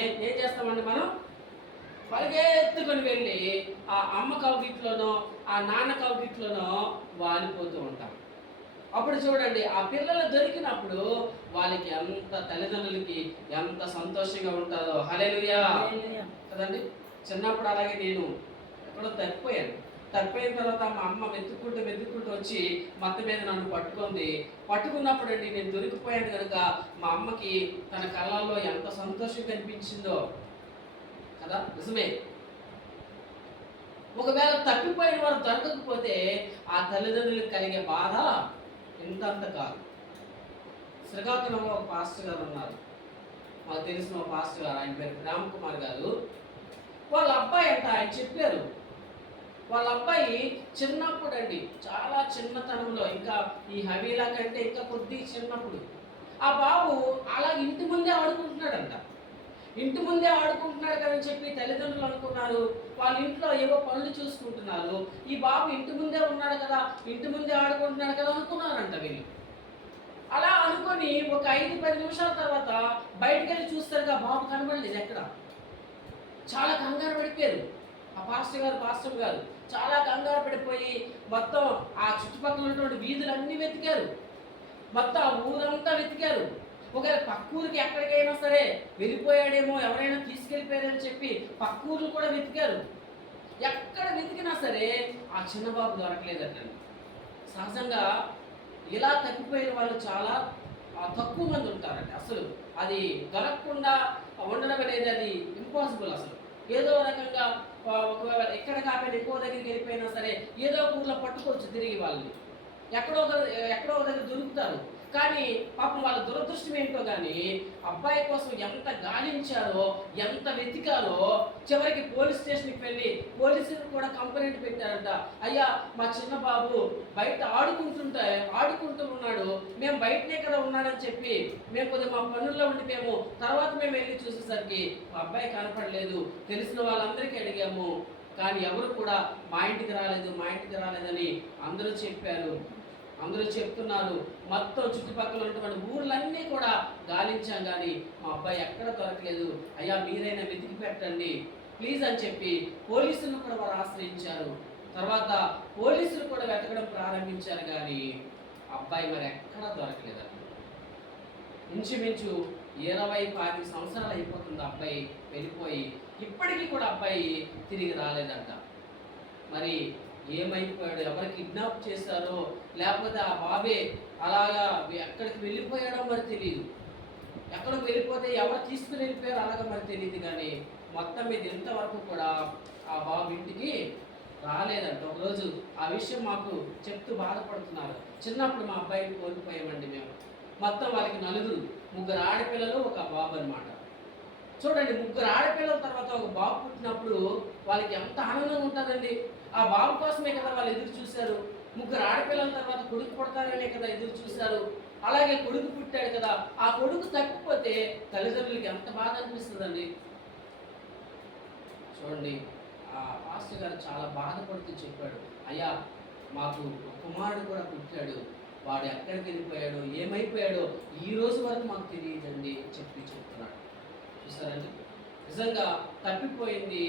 ఏం చేస్తామండి మనం? పరిగెత్తుకొని వెళ్ళి ఆ అమ్మ కౌగిట్లోనో ఆ నాన్న కౌగిట్లోనో వాలిపోతూ ఉంటాం. అప్పుడు చూడండి, ఆ పిల్లలు దొరికినప్పుడు వాళ్ళకి ఎంత, తల్లిదండ్రులకి ఎంత సంతోషంగా ఉంటుందో. హల్లెలూయా కదండి. చిన్నప్పుడు అలాగే నేను ఎక్కడో తప్పిపోయిన తర్వాత మా అమ్మ వెతుక్కుంటూ వచ్చి మత్త మీద నన్ను పట్టుకున్నప్పుడు అండి నేను దొరికిపోయాను కనుక మా అమ్మకి తన కళ్ళల్లో ఎంత సంతోషం కనిపించిందో కదా. నిజమే. ఒకవేళ తప్పిపోయిన వారు దొరకకపోతే ఆ తల్లిదండ్రులకు కలిగే బాధ ఇంతంత కాదు. శ్రీకాకుళంలో ఒక పాస్టర్ గారు ఉన్నారు, మాకు తెలిసిన ఒక పాస్టర్ గారు, ఆయన పేరు రామకుమార్ గారు. వాళ్ళ అబ్బాయి అంట, ఆయన చెప్పారు, వాళ్ళ అబ్బాయి చిన్నప్పుడు అండి, చాలా చిన్నతనంలో, ఇంకా ఈ హవీలా కంటే ఇంకా కొద్ది చిన్నప్పుడు ఆ బాబు అలా ఇంటి ముందే ఆడుకుంటున్నాడంట. ఇంటి ముందే ఆడుకుంటున్నాడు కదని చెప్పి తల్లిదండ్రులు అనుకున్నారు, వాళ్ళ ఇంట్లో ఏవో పనులు చూసుకుంటున్నారు. ఈ బాబు ఇంటి ముందే ఉన్నాడు కదా, ఇంటి ముందే ఆడుకుంటున్నాడు కదా అనుకున్నారంట వీళ్ళు. అలా అనుకొని ఒక 5-10 నిమిషాల తర్వాత బయటకు వెళ్ళి చూస్తారు, బాబు కనబడలేదు ఎక్కడ. చాలా కంగారు పడిపోయారు. ఆ పాస్టర్ గారు చాలా కంగారు పడిపోయి మొత్తం ఆ చుట్టుపక్కల ఉన్నటువంటి వీధులన్నీ వెతికారు, మొత్తం ఆ ఊరంతా వెతికారు. ఒకవేళ పక్కూరికి ఎక్కడికైనా సరే వెళ్ళిపోయాడేమో, ఎవరైనా తీసుకెళ్ళిపోయారని చెప్పి పక్కూర్లు కూడా వెతికారు. ఎక్కడ వెతికినా సరే ఆ చిన్న బాబు దొరకలేదటండి. సహజంగా ఇలా తప్పిపోయిన వాళ్ళు చాలా తక్కువ మంది ఉంటారండి. అసలు అది దొరకకుండా ఉండడం అనేది అది ఇంపాసిబుల్. అసలు ఏదో రకంగా ఒకవేళ ఎక్కడ కాకపోయినా ఎక్కువ దగ్గరికి వెళ్ళిపోయినా సరే ఏదో ఊర్లో పట్టుకోవచ్చు తిరిగి వాళ్ళని, ఎక్కడో ఒక దగ్గర దొరుకుతారు. కానీ పాపం వాళ్ళ దురదృష్టం ఏంటో కానీ అబ్బాయి కోసం ఎంత గాలించారో, ఎంత వెతికారో, చివరికి పోలీస్ స్టేషన్కి వెళ్ళి పోలీసులు కూడా కంప్లైంట్ పెట్టారంట. అయ్యా, మా చిన్న బాబు బయట ఆడుకుంటూ ఉన్నాడు, మేము బయటనే కదా ఉన్నాడని చెప్పి మేము కొద్దిగా మా పనుల్లో ఉండిపోయాము, తర్వాత మేము వెళ్ళి చూసేసరికి మా అబ్బాయి కనపడలేదు. తెలిసిన వాళ్ళందరికీ అడిగాము, కానీ ఎవరు కూడా మా ఇంటికి రాలేదని అందరూ చెప్పారు. అందరూ చెప్తున్నారు. మొత్తం చుట్టుపక్కల ఉన్నటువంటి ఊర్లన్నీ కూడా గాలించాం, కానీ మా అబ్బాయి ఎక్కడ దొరకలేదు. అయ్యా, మీరైనా వెతికి పెట్టండి ప్లీజ్ అని చెప్పి పోలీసులను కూడా వారు ఆశ్రయించారు. తర్వాత పోలీసులు కూడా వెతకడం ప్రారంభించారు, కానీ అబ్బాయి మరి ఎక్కడా దొరకలేదండి. ఇంచుమించు 20-25 సంవత్సరాలు అయిపోతుంది అబ్బాయి వెళ్ళిపోయి, ఇప్పటికీ కూడా అబ్బాయి తిరిగి రాలేదంట. మరి ఏమైపోయాడు, ఎవరు కిడ్నాప్ చేశారో, లేకపోతే ఆ బాబే అలాగా ఎక్కడికి వెళ్ళిపోయాడో మరి తెలియదు. ఎక్కడికి వెళ్ళిపోతే ఎవరు తీసుకుని వెళ్ళిపోయారో అలాగా మరి తెలియదు. కానీ మొత్తం మీద ఇంతవరకు కూడా ఆ బాబు ఇంటికి రాలేదంట. ఒకరోజు ఆ విషయం మాకు చెప్తూ బాధపడుతున్నారు. చిన్నప్పుడు మా అబ్బాయిని కోల్పోయామండి మేము. మొత్తం వాళ్ళకి 3 ఆడపిల్లలు, ఒక బాబు అనమాట. చూడండి, 3 ఆడపిల్లల తర్వాత ఒక బాబు పుట్టినప్పుడు వాళ్ళకి ఎంత ఆనందంగా ఉంటుందండి. ఆ బాబు కోసమే కదా వాళ్ళు ఎదురు చూశారు. 3 ఆడపిల్లల తర్వాత కొడుకు పుడతారనే కదా ఎదురు చూశారు. అలాగే కొడుకు పుట్టాడు కదా, ఆ కొడుకు తప్పిపోతే తల్లిదండ్రులకి ఎంత బాధ అనిపిస్తుందండి. చూడండి, ఆ పాస్టర్ గారు చాలా బాధపడుతూ చెప్పాడు, అయ్యా, మాకు కుమారుడు కూడా పుట్టాడు, వాడు ఎక్కడికి వెళ్ళిపోయాడో, ఏమైపోయాడో ఈ రోజు వరకు మాకు తెలియదండి చెప్తున్నాడు. చూసారండి, నిజంగా తప్పిపోయింది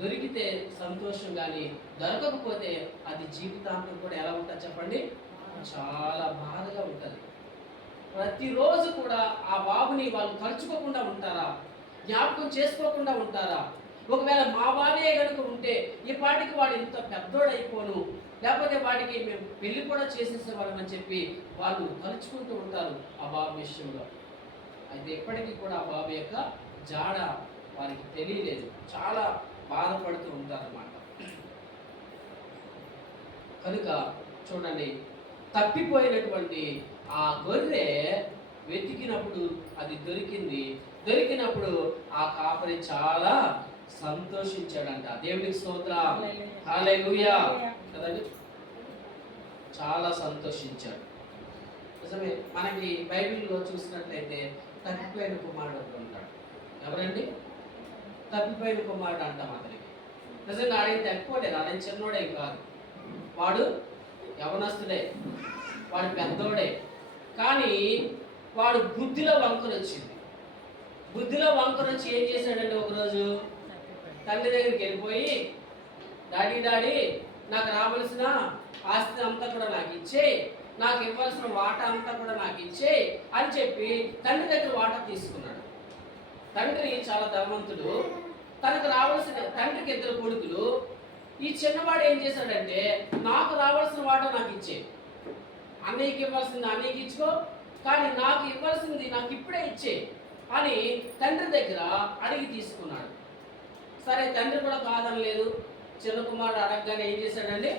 దొరికితే సంతోషం, కానీ దొరకకపోతే అది జీవితాంతం కూడా ఎలా ఉంటుంది చెప్పండి, చాలా బాధగా ఉంటుంది. ప్రతిరోజు కూడా ఆ బాబుని వాళ్ళు తలుచుకోకుండా ఉంటారా, జ్ఞాపకం చేసుకోకుండా ఉంటారా? ఒకవేళ మా బాబే కనుక ఉంటే ఈ పాటికి వాడు ఇంత పెద్దోడైపోను, లేకపోతే వాడికి మేము పెళ్లి కూడా చేసేసేవాళ్ళమని చెప్పి వాళ్ళు తలుచుకుంటూ ఉంటారు ఆ బాబు విషయంలో. అయితే ఎప్పటికీ కూడా ఆ బాబు యొక్క జాడ వారికి తెలియలేదు, చాలా బాధపడుతూ ఉంటారన్నమాట. కనుక చూడండి, తప్పిపోయినటువంటి ఆ గొర్రె వెతికినప్పుడు అది దొరికినప్పుడు ఆ కాపరి చాలా సంతోషించాడంట. దేవునికి స్తోత్రం, హల్లెలూయా కదండి, చాలా సంతోషించాడు. నిజమే, మనకి బైబిల్లో చూసినట్లయితే తప్పిపోయిన కుమారుడు ఉంటాడు. ఎవరండి? తప్పిపోయిన కుమారుడు అంటాం అతనికి. నిజంగా ఆడేం తప్పిపోలేదు, ఆడేం చిన్నోడే కాదు, వాడు యవనస్తుడే, వాడు పెద్దోడే. కానీ వాడు బుద్ధిలో వంకలు వచ్చింది. బుద్ధిలో వంకర వచ్చి ఏం చేశాడంటే ఒకరోజు తండ్రి దగ్గరికి వెళ్ళిపోయి, డాడీ డాడీ నాకు రావలసిన ఆస్తి అంతా కూడా నాకు ఇచ్చేయి, నాకు ఇవ్వాల్సిన వాటా అంతా కూడా నాకు ఇచ్చేయి అని చెప్పి తండ్రి దగ్గర వాటా తీసుకున్నాడు. తండ్రి చాలా ధనవంతుడు, తనకు రావాల్సిన, తండ్రికి 2 కొడుకులు. ఈ చిన్నవాడు ఏం చేశాడంటే, నాకు రావాల్సిన వాటా నాకు ఇచ్చే, అన్నయ్యకి ఇవ్వాల్సింది అన్నయ్యకి ఇచ్చుకో, కానీ నాకు ఇవ్వాల్సింది నాకు ఇప్పుడే ఇచ్చే అని తండ్రి దగ్గర అడిగి తీసుకున్నాడు. సరే, తండ్రి కూడా కాదనలేదు. చిన్న కుమారుడు అడగగానే ఏం చేశాడండి,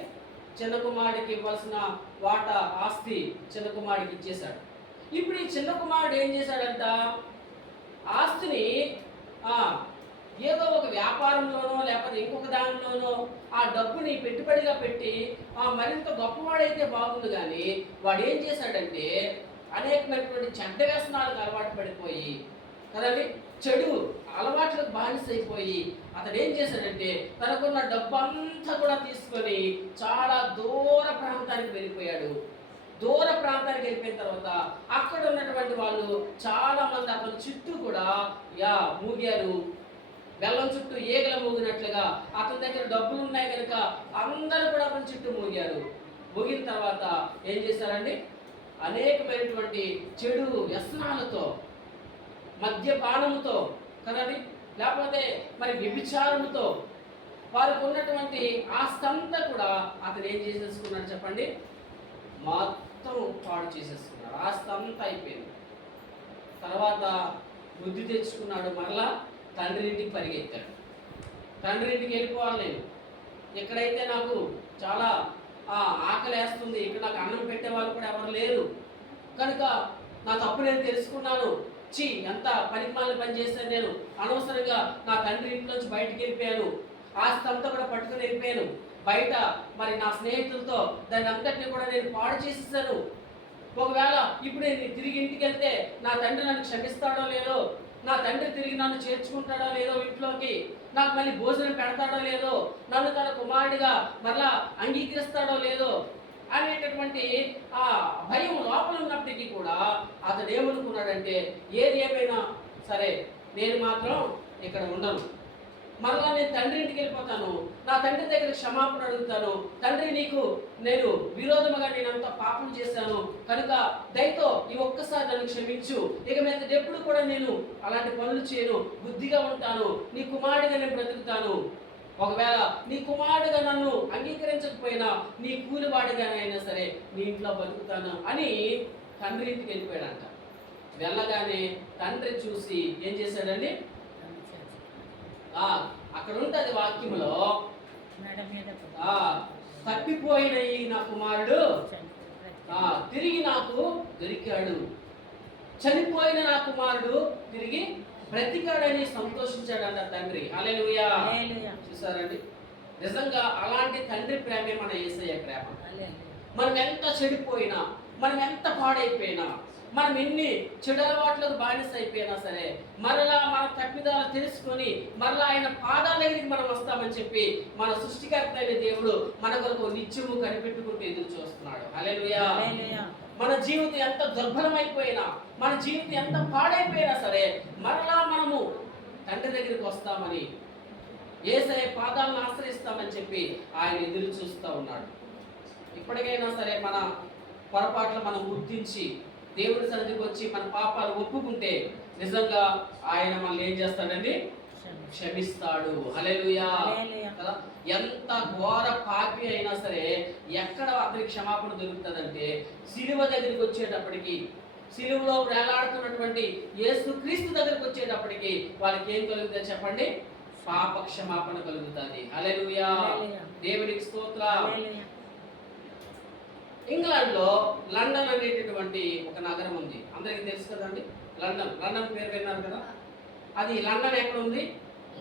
చిన్న కుమారుడికి ఇవ్వాల్సిన వాటా ఆస్తి చిన్న కుమారుడికి ఇచ్చేశాడు. ఇప్పుడు ఈ చిన్న కుమారుడు ఏం చేశాడంట, ఆస్తిని ఏదో ఒక వ్యాపారంలోనో లేకపోతే ఇంకొక దానిలోనో ఆ డబ్బుని పెట్టుబడిగా పెట్టి మరింత గొప్పవాడైతే బాగుంది. కానీ వాడు ఏం చేశాడంటే, అనేకమైనటువంటి చెడ్డ వ్యసనాలకు అలవాటు పడిపోయి కదండి, చెడు అలవాట్లకు బానిసైపోయి అతడు ఏం చేశాడంటే, తనకున్న డబ్బు అంతా కూడా తీసుకొని చాలా దూర ప్రాంతానికి వెళ్ళిపోయాడు. దూర ప్రాంతానికి వెళ్ళిపోయిన తర్వాత అక్కడ ఉన్నటువంటి వాళ్ళు చాలా మంది అతని చుట్టూ కూడా మూగారు. బెల్లం చుట్టూ ఈగల మూగినట్లుగా అతని దగ్గర డబ్బులు ఉన్నాయి కనుక అందరూ కూడా అతని చుట్టూ మూగారు. మూగిన తర్వాత ఏం చేశారండి, అనేకమైనటువంటి చెడు వ్యసనాలతో, మద్యపానముతో కదండి, లేకపోతే మరి వ్యభిచారముతో వారికి ఉన్నటువంటి ఆస్తంతా కూడా అతను ఏం చేసేసుకున్నాడు చెప్పండి, మొత్తం పాడు చేసేసుకున్నాడు. ఆస్తంతా అయిపోయింది. తర్వాత బుద్ధి తెచ్చుకున్నాడు, మరలా తండ్రి ఇంటికి పరిగెత్తాడు. తండ్రి ఇంటికి వెళ్ళిపోవాలి, నేను ఎక్కడైతే నాకు చాలా ఆకలి వేస్తుంది, ఇక్కడ నాకు అన్నం పెట్టే వాళ్ళు కూడా ఎవరు లేరు కనుక నా తప్పు నేను తెలుసుకున్నాను, ఎంత పనికిమాలిన పని చేశాను నేను, అనవసరంగా నా తండ్రి ఇంట్లోంచి బయటికి వెళ్ళిపోయాను, ఆస్తి అంతా కూడా పట్టుకుని వెళ్ళిపోయాను, బయట మరి నా స్నేహితులతో దాన్ని అంతటిని కూడా నేను పాడు చేసేసాను. ఒకవేళ ఇప్పుడు నేను తిరిగి ఇంటికి వెళ్తే నా తండ్రి నన్ను క్షమిస్తాడో లేదో, నా తండ్రి తిరిగి నన్ను చేర్చుకుంటాడో లేదో, ఇంట్లోకి నాకు మళ్ళీ భోజనం పెడతాడో లేదో, నన్ను తన కుమారుడిగా మరలా అంగీకరిస్తాడో లేదో అనేటటువంటి ఆ భయం లోపల ఉన్నప్పటికీ కూడా అతడు ఏమనుకున్నాడంటే, ఏది ఏమైనా సరే నేను మాత్రం ఇక్కడ ఉండను, మరలా నేను తండ్రి ఇంటికి వెళ్ళిపోతాను, నా తండ్రి దగ్గర క్షమాపణ అడుగుతాను, తండ్రి నీకు నేను విరోధముగా నేను అంత పాపం చేశాను కనుక దయతో ఈ ఒక్కసారి నన్ను క్షమించు, ఇక మీద ఎప్పుడు కూడా నేను అలాంటి పనులు చేయను, బుద్ధిగా ఉంటాను, నీ కుమారుడిగా నేను బ్రతుకుతాను, ఒకవేళ నీ కుమారుడిగా నన్ను అంగీకరించకపోయినా నీ కూలివాడిగానైనా సరే నీ ఇంట్లో బతుకుతాను అని తండ్రి ఇంటికి వెళ్ళిపోయాడంట. వెళ్ళగానే తండ్రి చూసి ఏం చేశాడండి, అక్కడ ఉంటుంది వాక్యంలో, తప్పిపోయిన ఈ నా కుమారుడు తిరిగి నాకు దొరికాడు, చనిపోయిన నా కుమారుడు తిరిగి బ్రతికాడని సంతోషించాడంట తండ్రి. హల్లెలూయా. చూసారండి, నిజంగా అలాంటి తండ్రి ప్రేమే మన యేసయ్య ప్రేమ. మనం ఎంత చెడిపోయినా, మనం ఎంత పాడైపోయినా, మనం ఎన్ని చెడు అలవాట్లకు బానిస అయిపోయినా సరే మరలా మన తప్పిదాలు తెలుసుకొని మరలా ఆయన పాదాల దగ్గరికి మనం వస్తామని చెప్పి మన సృష్టికర్త అయిన దేవుడు మన కొరకు నిత్యము కనిపెట్టుకుంటూ ఎదురు చూస్తున్నాడు. హల్లెలూయా. మన జీవితం ఎంత దుర్బలమైపోయినా, మన జీవితం ఎంత పాడైపోయినా సరే మరలా మనము తండ్రి దగ్గరికి వస్తామని, యేసయ్య పాదాలను ఆశ్రయిస్తామని చెప్పి ఆయన ఎదురు చూస్తూ ఉన్నాడు. ఇప్పటికైనా సరే మన పొరపాట్లు మనం గుర్తించి దేవుడి సన్నిధికి వచ్చి మన పాపాలు ఒప్పుకుంటే నిజంగా ఆయన మనల్ని ఏం చేస్తాడండి, క్షమిస్తాడు. హల్లెలూయా. కదా, ఎంత ఘోర పాపి అయినా సరే ఎక్కడ అతనికి క్షమాపణ దొరుకుతుందంటే సిలువ దగ్గరికి వచ్చేటప్పటికి, సిలువలో వేలాడుతున్నటువంటి యేసుక్రీస్తు దగ్గరికి వచ్చేటప్పటికి వాళ్ళకి ఏం కలుగుతుంది చెప్పండి, పాప క్షమాపణ కలుగుతుంది. హల్లెలూయా. దేవునికి స్తోత్రం. ఇంగ్లాండ్లో లండన్ అనేటటువంటి ఒక నగరం ఉంది, అందరికీ తెలుసు కదండి. లండన్ పేరు విన్నారు కదా. అది లండన్ ఎక్కడ ఉంది,